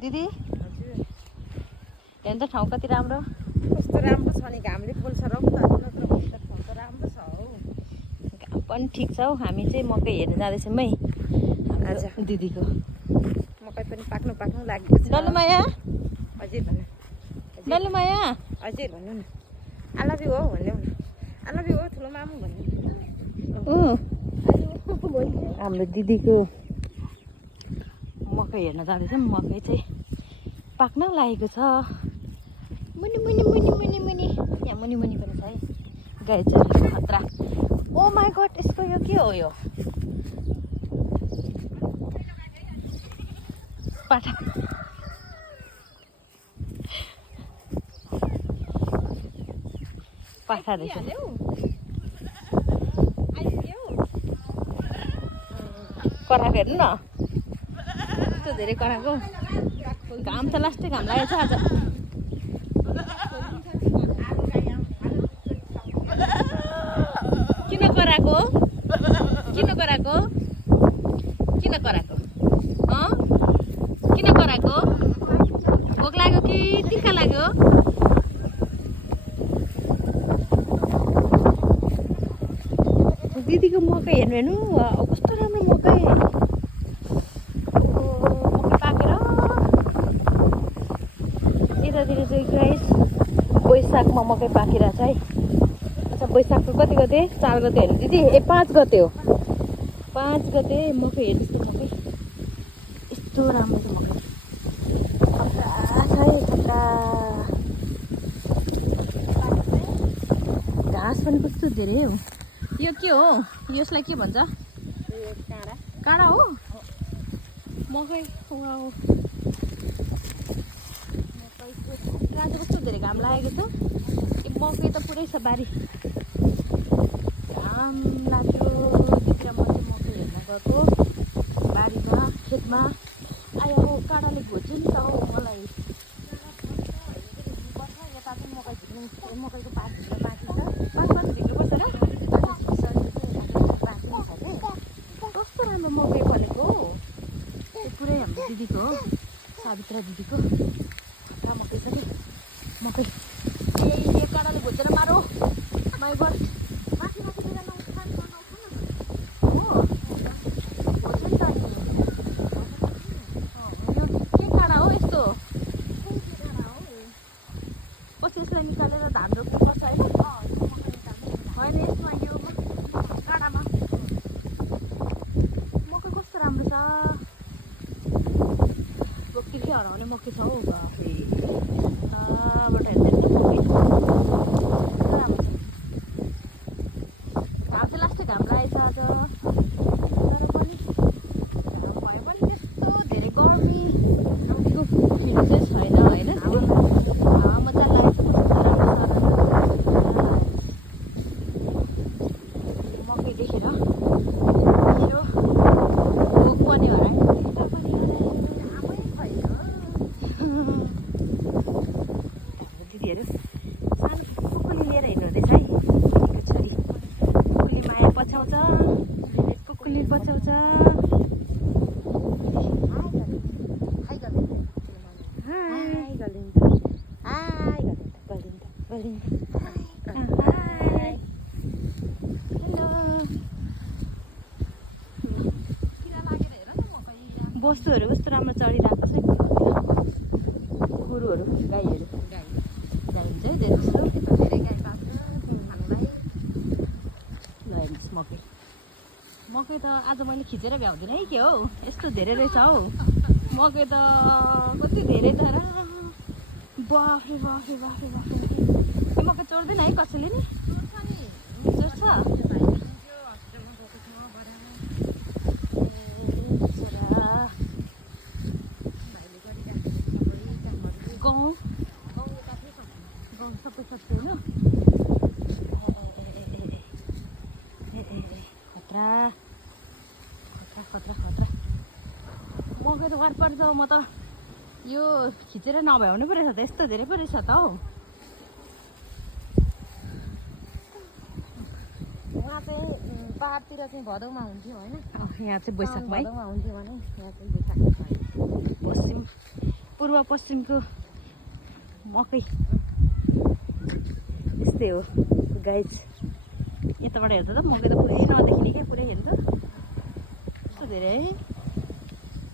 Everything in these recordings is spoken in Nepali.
दिदी हजुर हेर्नु त ठाउँ कति राम्रो कस्तो राम्रो छ नि घामले पोल्छ र त नत्र भने त ठाउँ त राम्रो छ हौ घाम पनि ठिक छ हौ हामी चाहिँ मकै हेर्न जाँदैछौँ है आज दिदीको मकै पनि पाक्नु लागेको छ डल्लुमाया हजुर भन्नु डल्लुमाया हजुर भन्नु न आई लभ यु हो भन्नु न आई लभ यु हो ठुलो मामु भन्नु हाम्रो दिदीको मकै हेर्न जाँदैछौँ मकै चाहिँ पाक्न लागेको छ मुनि मुनि मुनि मुनि मुनि यहाँ मुनि मुनि पनि छ है गाई चल्ने खतरा ओ माई गड यसको यो के हो यो पाठा पाठा रहेछ कराएको हेर्नु न यस्तो धेरै कराएको घाम त लास्टै घाम लागेको छ आज किन कराएको किन कराएको किन कराएको किन कराएको भोक लाग्यो कि तिर्खा लाग्यो दिदीको मकै हेर्नु हेर्नु कस्तो राम्रो मकै मकै पाकेर यतातिर चाहिँ गाइस बैशाखमा मकै पाकिरहेछ है अच्छा बैशाखको कति गते 4 गते हेर्नु दिदी 5 गते हो 5 गते मकै हेर्नुहोस् त मकै यस्तो राम्रो छ मकै खतरा छ है खतरा घाँस पनि कस्तो धेरै हो यो के हो यसलाई के भन्छ काँडा हो मकै वाउ आज कस्तो धेरै घाम लागेको छ यो मकै त पुरै छ बारी घाम लाग्यो भित्र म चाहिँ मकै हेर्न गएको बारीमा खेतमा आयो काँडाले घोच्यो नि त हौ मलाई यता चाहिँ मकै झिक्नु मकैको पात भित्र बाँकी छ पात भिड्नुपर्छ र कस्तो राम्रो मकै फलेको हो त्यो पुरै हाम्रो दिदीको हो सावित्रा दिदीको खतरा मकै छ कि मकै ए काँडाले घोचेर मारो माई गड माथि माथितिर हो घोच्यो नि त यो के काँडा हो यस्तो कस्तो यसलाई निकालेर धान रोप्नुपर्छ होइन होइन यसमा यो काँडामा मकै कस्तो राम्रो छ बोक्तिर के हराउने मकै छ हौ बाफ्रे बाट हेर्दै मकै राम्रो छ घाम चाहिँ लास्टै घाम लागेछ आज तर पनि घाम भए पनि त्यस्तो धेरै गर्मी को फिल चाहिँ छैन होइन मजा लागेको मकै देखेर मेरो भोक पनि हरायो दिदीहरू सानो कुकुली लिएर हिँड्नुहुँदैछ है दिदीको छोरी कुकुली माया पछ्याउँछ कुकुली पछ्याउँछ वस्तुहरू कस्तो राम्रो चढिरहेको छ गोरुहरू गाईहरू गाई हुन्छ है धेरै जस्तो धेरै गाई पाल्छ खानुलाई ल हेर्नुहोस् मकै त आज मैले खिचेर भ्याउँदिनँ है के हो यस्तो धेरै रहेछ हौ मकै त कति धेरै तर बाफ्रे बाफ्रे बाफ्रे बाफ्रे यो मकै चोर्दैन है कसैले नि चोर्छ गाउँ सबै सबै होइन खतरा खतरा खतरा खतरा मकै त घर पर्छ म त यो खिचेर नभ्याउनु पो रहेछ त यस्तो धेरै पो रहेछ त हौ उहाँ चाहिँ पहाडतिर चाहिँ भदौमा हुन्थ्यो होइन यहाँ चाहिँ बैशाखमा है भदौमा हुन्थ्यो भने यहाँ चाहिँ बैशाखमा पश्चिम पूर्व पश्चिमको मकै यस्तै हो गाइज। यताबाट हेर्दा त मकै त पुरै नदेखिने क्या, पुरै हेर्नु त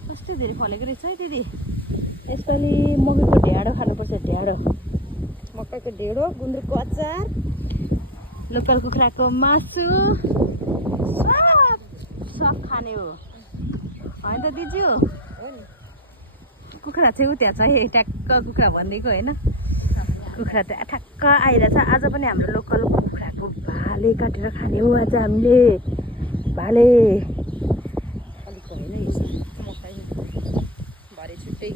कस्तो धेरै फलेको रहेछ है दिदी। यसपालि मकैको ढ्याँडो खानुपर्छ, ढ्याँडो। मकैको ढेँडो, गुन्द्रुकको अचार, लोकल कुखुराको मासु सब खाने हो होइन त दिजु? कुखुरा चाहिँ उ त्यहाँ छ है, ट्याक्क कुखुरा भनिदिएको होइन। कुखुरा त ठ्याक्क आइरहेछ। आज पनि हाम्रो लोकल कुखुराको भाले काटेर खाने हो आज हामीले। भाले अलिक होइन मकै भरे छुट्टै